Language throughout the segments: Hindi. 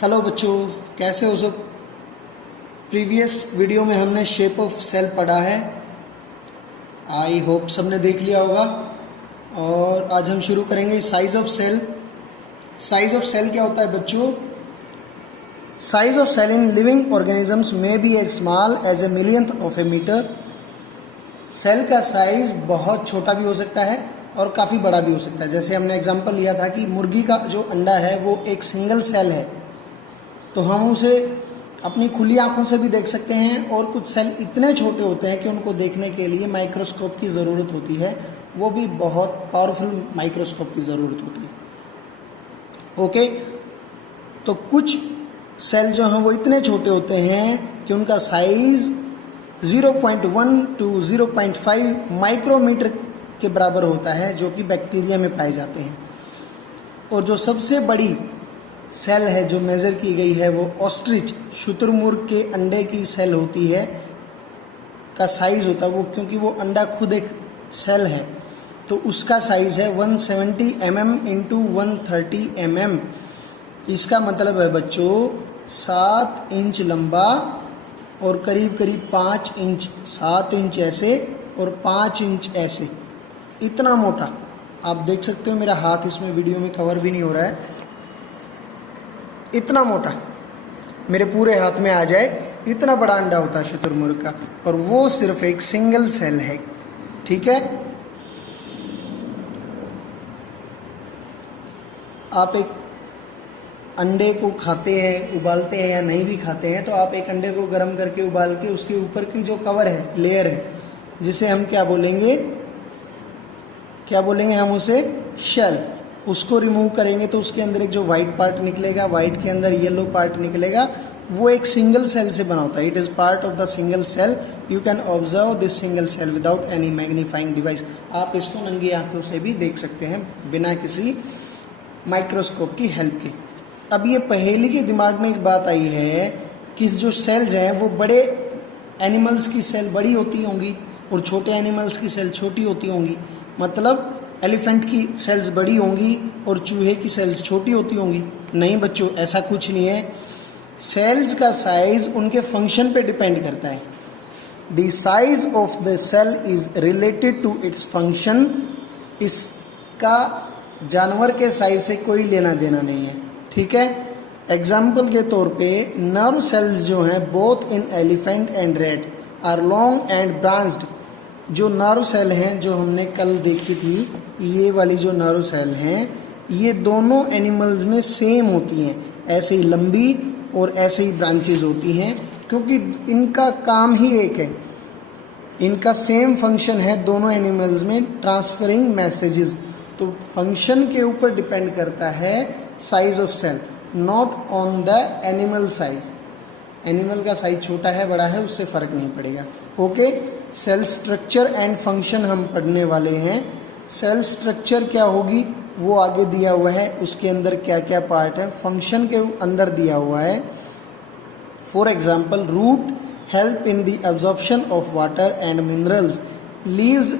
हेलो बच्चों, कैसे हो सब। प्रीवियस वीडियो में हमने शेप ऑफ सेल पढ़ा है। आई होप सबने देख लिया होगा। और आज हम शुरू करेंगे size of cell. Size of cell क्या होता है बच्चों? Size of cell in living organisms may be as small as a millionth of a metre. Cell का साइज बहुत छोटा भी हो सकता है और काफ़ी बड़ा भी हो सकता है। जैसे हमने एग्जांपल लिया था कि मुर्गी का जो अंडा है वो एक सिंगल सेल है, तो हम उसे अपनी खुली आंखों से भी देख सकते हैं। और कुछ सेल इतने छोटे होते हैं कि उनको देखने के लिए माइक्रोस्कोप की ज़रूरत होती है, वो भी बहुत पावरफुल माइक्रोस्कोप की ज़रूरत होती है। ओके, तो कुछ सेल जो हैं वो इतने छोटे होते हैं कि उनका साइज 0.1 टू 0.5 माइक्रोमीटर के बराबर होता है, जो कि बैक्टीरिया में पाए जाते हैं। और जो सबसे बड़ी सेल है जो मेज़र की गई है वो ऑस्ट्रिच शुतुरमुर्ग के अंडे की सेल होती है, का साइज़ होता है वो, क्योंकि वो अंडा खुद एक सेल है, तो उसका साइज़ है 170 mm इंटू 130 mm। इसका मतलब है बच्चों 7 इंच लंबा और करीब करीब 5 इंच, 7 इंच ऐसे और 5 इंच ऐसे, इतना मोटा। आप देख सकते हो मेरा हाथ इसमें वीडियो में कवर भी नहीं हो रहा है, इतना मोटा मेरे पूरे हाथ में आ जाए, इतना बड़ा अंडा होता है शुतुरमुर्ग का। और वो सिर्फ एक सिंगल सेल है, ठीक है। आप एक अंडे को खाते हैं, उबालते हैं या नहीं भी खाते हैं, तो आप एक अंडे को गर्म करके उबाल के उसके ऊपर की जो कवर है, लेयर है, जिसे हम क्या बोलेंगे हम उसे शेल, उसको रिमूव करेंगे तो उसके अंदर एक जो वाइट पार्ट निकलेगा, वाइट के अंदर येलो पार्ट निकलेगा, वो एक सिंगल सेल से बना होता है। It is part of the single cell. You can observe this single cell without any magnifying device. आप इसको नंगी आंखों से भी देख सकते हैं बिना किसी माइक्रोस्कोप की हेल्प के। अब ये पहेली के दिमाग में एक बात आई है कि जो सेल्स हैं वो बड़े एनिमल्स की सेल बड़ी होती होंगी और छोटे एनिमल्स की सेल छोटी होती होंगी। मतलब एलिफेंट की सेल्स बड़ी होंगी और चूहे की सेल्स छोटी होती होंगी। नहीं बच्चों, ऐसा कुछ नहीं है। सेल्स का साइज उनके फंक्शन पे डिपेंड करता है। The size of the cell is related to its function. इसका जानवर के साइज से कोई लेना देना नहीं है, ठीक है। एग्जाम्पल के तौर पे नर्व सेल्स जो हैं both in elephant and rat are long and branched. जो नर्व सेल हैं जो हमने कल देखी थी, ये वाली जो नर्व सेल हैं, ये दोनों एनिमल्स में सेम होती हैं, ऐसे ही लंबी और ऐसे ही ब्रांचेज होती हैं, क्योंकि इनका काम ही एक है, इनका सेम फंक्शन है दोनों एनिमल्स में, ट्रांसफरिंग मैसेजेस। तो फंक्शन के ऊपर डिपेंड करता है size of cell, not on the animal size. Animal का साइज छोटा है बड़ा है उससे फर्क नहीं पड़ेगा। Okay, cell structure and function हम पढ़ने वाले हैं। सेल स्ट्रक्चर क्या होगी वो आगे दिया हुआ है, उसके अंदर क्या क्या पार्ट है। फंक्शन के अंदर दिया हुआ है, for example root help in the absorption of water and minerals. Leaves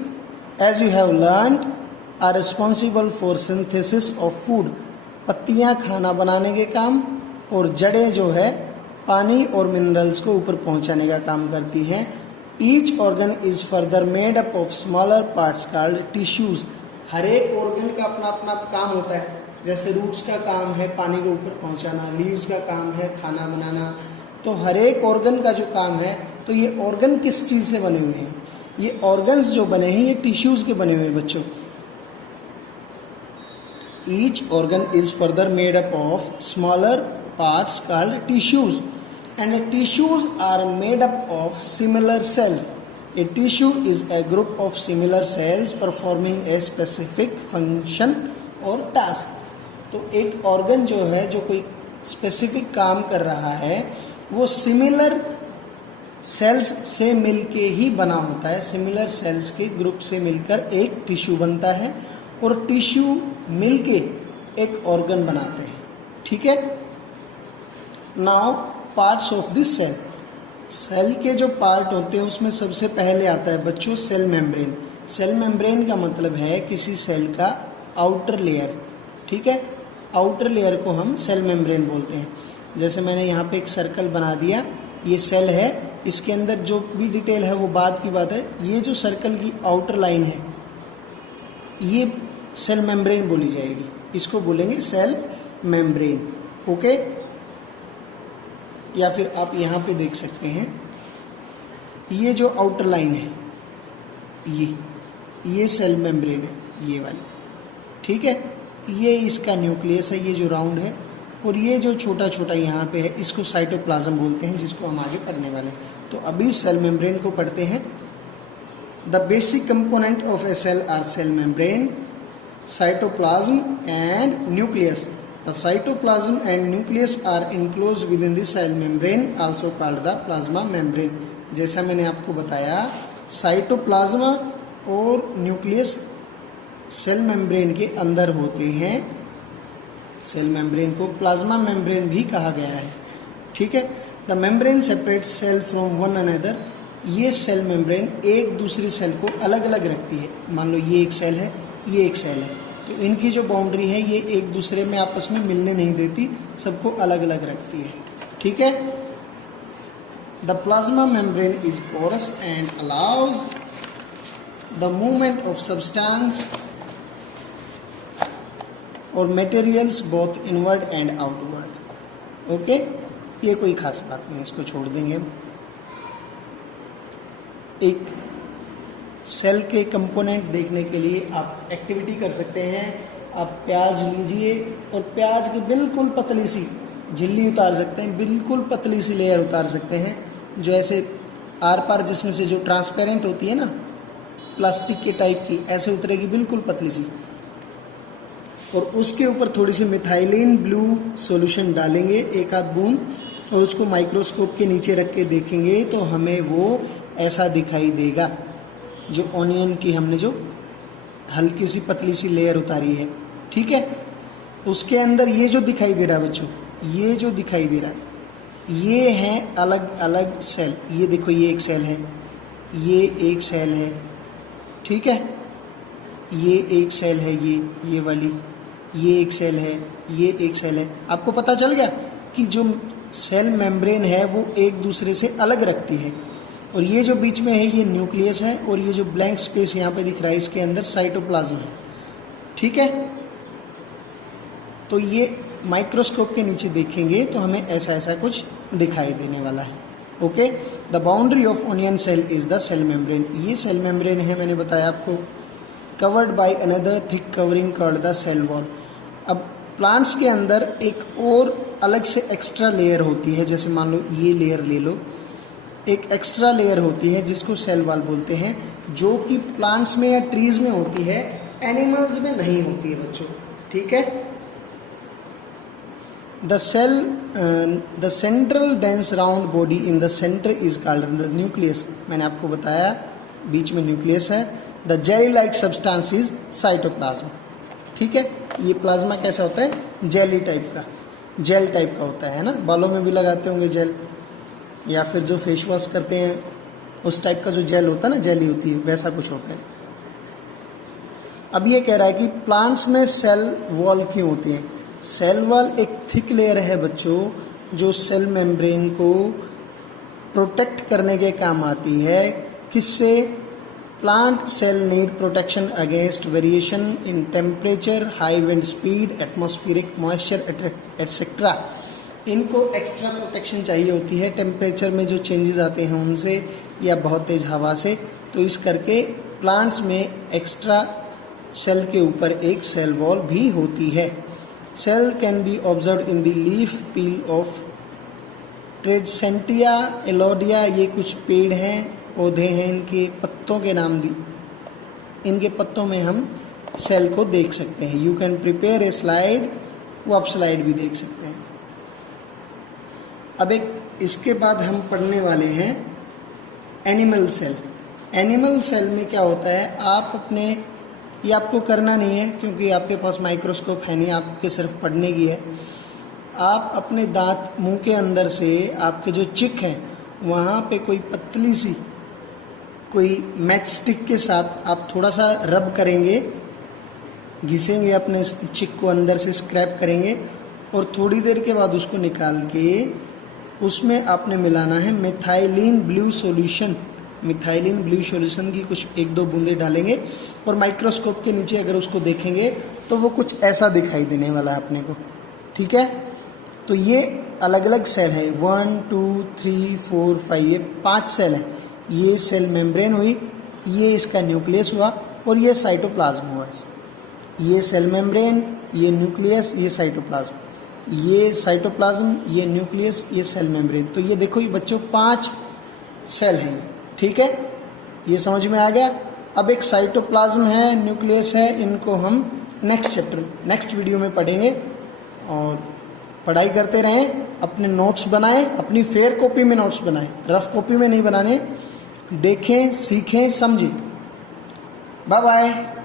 as you have learned are responsible for synthesis of food. पत्तियां खाना बनाने के काम और जड़ें जो है पानी और मिनरल्स को ऊपर पहुंचाने का काम करती हैं। Each organ is further made up of smaller parts called tissues. हर एक ऑर्गन का अपना अपना काम होता है। जैसे रूट्स का काम है पानी को ऊपर पहुंचाना, लीव्स का काम है खाना बनाना। तो हर एक ऑर्गन का जो काम है, तो ये ऑर्गन किस चीज से बने हुए हैं? ये ऑर्गन्स जो बने हैं ये टिश्यूज के बने हुए हैं बच्चों। Each organ is further made up of smaller parts called tissues, and the tissues are made up of similar cells. A tissue is a group of similar cells performing a specific function or task. तो एक organ जो है जो कोई specific काम कर रहा है वो similar cells से मिलके ही बना होता है। similar cells के group से मिलकर एक tissue बनता है और टिश्यू मिलके एक ऑर्गन बनाते हैं, ठीक है। Now parts of this cell. Cell के जो पार्ट होते हैं उसमें सबसे पहले आता है बच्चों सेल मेम्ब्रेन। सेल मेम्ब्रेन का मतलब है किसी सेल का आउटर लेयर, ठीक है। आउटर लेयर को हम सेल मेम्ब्रेन बोलते हैं। जैसे मैंने यहाँ पे एक सर्कल बना दिया, ये सेल है, इसके अंदर जो भी डिटेल है वो बाद की बात है। ये जो सर्कल की आउटर लाइन है ये सेल मेम्ब्रेन बोली जाएगी, इसको बोलेंगे सेल मेम्ब्रेन। ओके, या फिर आप यहाँ पे देख सकते हैं ये जो आउटर लाइन है ये सेल मेम्ब्रेन है, ये वाली, ठीक है। ये इसका न्यूक्लियस है, ये जो राउंड है, और ये जो छोटा छोटा यहाँ पे है इसको साइटोप्लाज्म बोलते हैं, जिसको हम आगे पढ़ने वाले हैं। तो अभी सेल मेम्ब्रेन को पढ़ते हैं। The basic component of a cell are cell membrane, cytoplasm and nucleus. The cytoplasm and nucleus are enclosed within the cell membrane, also called the plasma membrane। जैसा मैंने आपको बताया, साइटोप्लाज्म और न्यूक्लियस सेल मेम्ब्रेन के अंदर होते हैं। सेल मेम्ब्रेन को प्लाज्मा मेम्ब्रेन भी कहा गया है, ठीक है। The membrane separates cell from one another. ये सेल मेम्ब्रेन एक दूसरी सेल को अलग अलग रखती है। मान लो ये एक सेल है, ये एक सेल है, तो इनकी जो बाउंड्री है ये एक दूसरे में आपस में मिलने नहीं देती, सबको अलग अलग रखती है, ठीक है। The plasma membrane is porous and allows the movement of substance और materials both inward and outward. Okay, ये कोई खास बात नहीं, इसको छोड़ देंगे। एक सेल के कंपोनेंट देखने के लिए आप एक्टिविटी कर सकते हैं। आप प्याज लीजिए और प्याज की बिल्कुल पतली सी झिल्ली उतार सकते हैं, बिल्कुल पतली सी लेयर उतार सकते हैं, जो ऐसे आर पार जिसमें से जो ट्रांसपेरेंट होती है ना, प्लास्टिक के टाइप की, ऐसे उतरेगी बिल्कुल पतली सी। और उसके ऊपर थोड़ी सी मिथाइलिन ब्लू सॉल्यूशन डालेंगे, एक आध बूंद, और उसको माइक्रोस्कोप के नीचे रख के देखेंगे तो हमें वो ऐसा दिखाई देगा, जो ऑनियन की हमने जो हल्की सी पतली सी लेयर उतारी है, ठीक है। उसके अंदर ये जो दिखाई दे रहा है बच्चों, ये जो दिखाई दे रहा है, ये हैं अलग अलग सेल। ये देखो, ये एक सेल है, ये एक सेल है, ठीक है, ये एक सेल है, ये वाली, ये एक सेल है, ये एक सेल है। आपको पता चल गया कि जो सेल मेम्ब्रेन है वो एक दूसरे से अलग रखती है। और ये जो बीच में है ये न्यूक्लियस है, और ये जो ब्लैंक स्पेस यहाँ पे दिख रहा है इसके अंदर साइटोप्लाज्म है, ठीक है। तो ये माइक्रोस्कोप के नीचे देखेंगे तो हमें ऐसा ऐसा कुछ दिखाई देने वाला है। Okay, the boundary of onion cell is the cell membrane. ये सेल मेम्ब्रेन है, मैंने बताया आपको। Covered by another thick covering called the cell wall. अब प्लांट्स के अंदर एक और अलग से एक्स्ट्रा लेयर होती है, जैसे मान लो ये लेयर ले लो, एक एक्स्ट्रा लेयर होती है जिसको सेल वॉल बोलते हैं, जो कि प्लांट्स में या ट्रीज में होती है, एनिमल्स में नहीं होती है बच्चों, ठीक है। The central dense round body in the centre is called the nucleus. मैंने आपको बताया बीच में न्यूक्लियस है। The jelly like substance is cytoplasm, ठीक है। ये प्लाज्मा कैसा होता है, जेली टाइप का, जेल टाइप का होता है ना, बालों में भी लगाते होंगे जेल, या फिर जो फेस वॉश करते हैं उस टाइप का जो जेल होता है ना, जेली होती है, वैसा कुछ होता है। अब ये कह रहा है कि प्लांट्स में सेल वॉल क्यों होती है। सेल वॉल एक थिक लेयर है बच्चों, जो सेल मेम्ब्रेन को प्रोटेक्ट करने के काम आती है। किससे? Plant cell need protection against variation in temperature, high wind speed, atmospheric moisture etcetera. इनको एक्स्ट्रा प्रोटेक्शन चाहिए होती है टेम्परेचर में जो चेंजेस आते हैं उनसे, या बहुत तेज हवा से। तो इस करके प्लांट्स में एक्स्ट्रा सेल के ऊपर एक सेल वॉल भी होती है। Cell can be observe in the leaf peel of Tradescantia Elodea. ये कुछ पेड़ हैं, पौधे हैं, इनके पत्तों के नाम दी, इनके पत्तों में हम सेल को देख सकते हैं। You can prepare a slide, वो आप स्लाइड भी देख सकते हैं। अब एक इसके बाद हम पढ़ने वाले हैं एनिमल सेल। एनिमल सेल में क्या होता है, आप अपने, ये आपको करना नहीं है क्योंकि आपके पास माइक्रोस्कोप है नहीं, आपके सिर्फ पढ़ने की है। आप अपने दांत, मुंह के अंदर से आपके जो चिक हैं वहाँ पे कोई पतली सी कोई मैच स्टिक के साथ आप थोड़ा सा रब करेंगे, घिसेंगे, अपने चिक को अंदर से स्क्रैप करेंगे, और थोड़ी देर के बाद उसको निकाल के उसमें आपने मिलाना है methylene blue solution. Methylene blue solution की कुछ 1-2 बूंदे डालेंगे और माइक्रोस्कोप के नीचे अगर उसको देखेंगे तो वो कुछ ऐसा दिखाई देने वाला है अपने को। ठीक है, तो ये अलग अलग सेल है, 1 2 3 4 5, ये 5 सेल है। ये सेल मेम्ब्रेन हुई, ये इसका न्यूक्लियस हुआ और ये साइटोप्लाज्म हुआ। ये सेल मेम्ब्रेन, ये न्यूक्लियस, ये साइटोप्लाज्म, ये साइटोप्लाज्म, ये न्यूक्लियस, ये सेल मेम्ब्रेन। तो ये देखो ये बच्चों 5 सेल हैं। ठीक है, ये समझ में आ गया। अब एक साइटोप्लाज्म है, न्यूक्लियस है, इनको हम नेक्स्ट चैप्टर नेक्स्ट वीडियो में पढ़ेंगे। और पढ़ाई करते रहें, अपने नोट्स बनाएं, अपनी फेयर कॉपी में नोट्स बनाएं, रफ कॉपी में नहीं बनाने। देखें, सीखें, समझें। Bye bye.